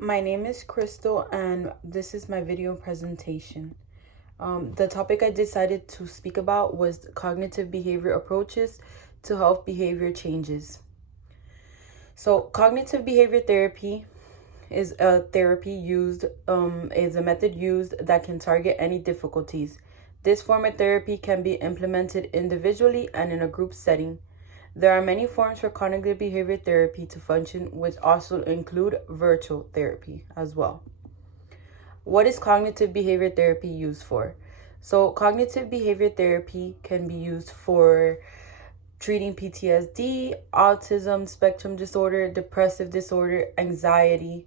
My name is Crystal and this is my video presentation. The topic I decided to speak about was cognitive behavior approaches to health behavior changes. So cognitive behavior therapy is a method used that can target any difficulties. This form of therapy can be implemented individually and in a group setting. There are many forms for cognitive behavior therapy to function, which also include virtual therapy as well. What is cognitive behavior therapy used for? So cognitive behavior therapy can be used for treating PTSD, autism spectrum disorder, depressive disorder, anxiety,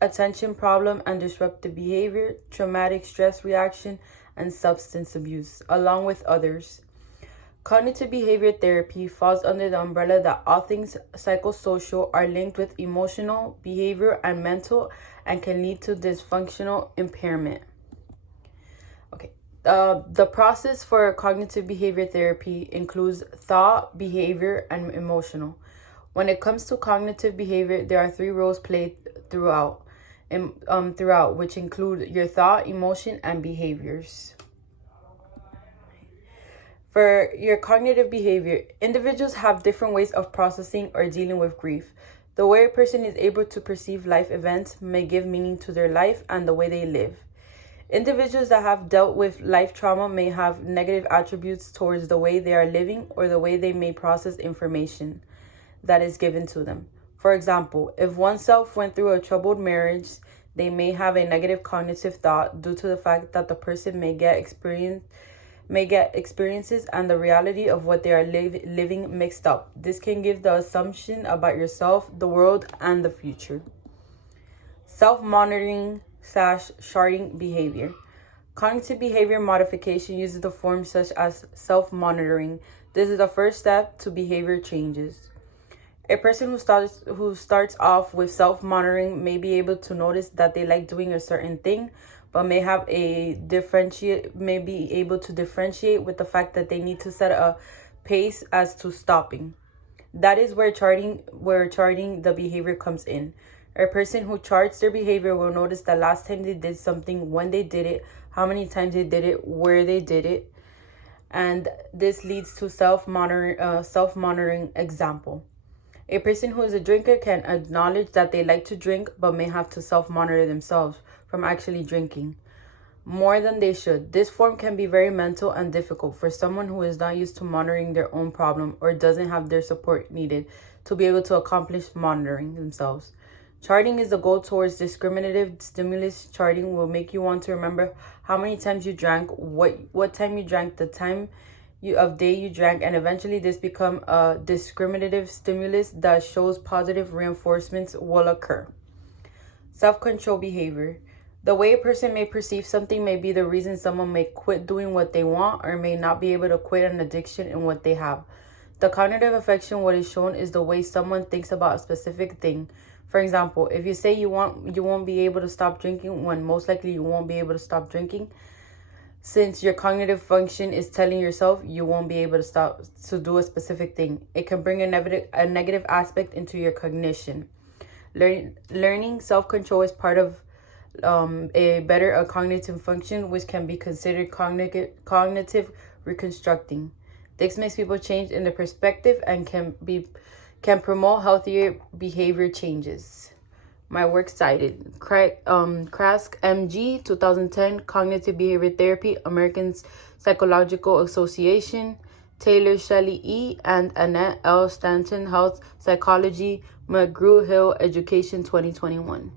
attention problem and disruptive behavior, traumatic stress reaction, and substance abuse, along with others. Cognitive behavior therapy falls under the umbrella that all things psychosocial are linked with emotional, behavior, and mental, and can lead to dysfunctional impairment. Okay, the process for cognitive behavior therapy includes thought, behavior, and emotional. When it comes to cognitive behavior, there are three roles played throughout, which include your thought, emotion, and behaviors. For your cognitive behavior, individuals have different ways of processing or dealing with grief. The way a person is able to perceive life events may give meaning to their life and the way they live. Individuals that have dealt with life trauma may have negative attributes towards the way they are living or the way they may process information that is given to them. For example, if oneself went through a troubled marriage, they may have a negative cognitive thought due to the fact that the person may get experiences and the reality of what they are living mixed up. This can give the assumption about yourself, the world, and the future. Self-monitoring / charting behavior. Cognitive behavior modification uses the forms such as self-monitoring. This is the first step to behavior changes. A person who starts off with self-monitoring may be able to notice that they like doing a certain thing, but may be able to differentiate with the fact that they need to set a pace as to stopping. That is where charting the behavior comes in. A person who charts their behavior will notice the last time they did something, when they did it, how many times they did it, where they did it, and this leads to self-monitoring example. A person who is a drinker can acknowledge that they like to drink, but may have to self-monitor themselves from actually drinking more than they should. This form can be very mental and difficult for someone who is not used to monitoring their own problem or doesn't have their support needed to be able to accomplish monitoring themselves. Charting is the goal towards discriminative stimulus. Charting will make you want to remember how many times you drank, what time you drank, the time of day you drank, and eventually this become a discriminative stimulus that shows positive reinforcements will occur. Self-control behavior. The way a person may perceive something may be the reason someone may quit doing what they want or may not be able to quit an addiction in what they have. The cognitive affection, what is shown is the way someone thinks about a specific thing. For example, if you say you won't be able to stop drinking when most likely you won't be able to stop drinking, since your cognitive function is telling yourself you won't be able to stop to do a specific thing. It can bring a negative aspect into your cognition. Learning self-control is part of a cognitive function, which can be considered cognitive reconstructing. This makes people change in their perspective and can promote healthier behavior changes. My work cited: Krask MG, 2010, Cognitive Behavior Therapy, American Psychological Association, Taylor Shelley E. and Annette L. Stanton, Health Psychology, McGrew-Hill Education, 2021.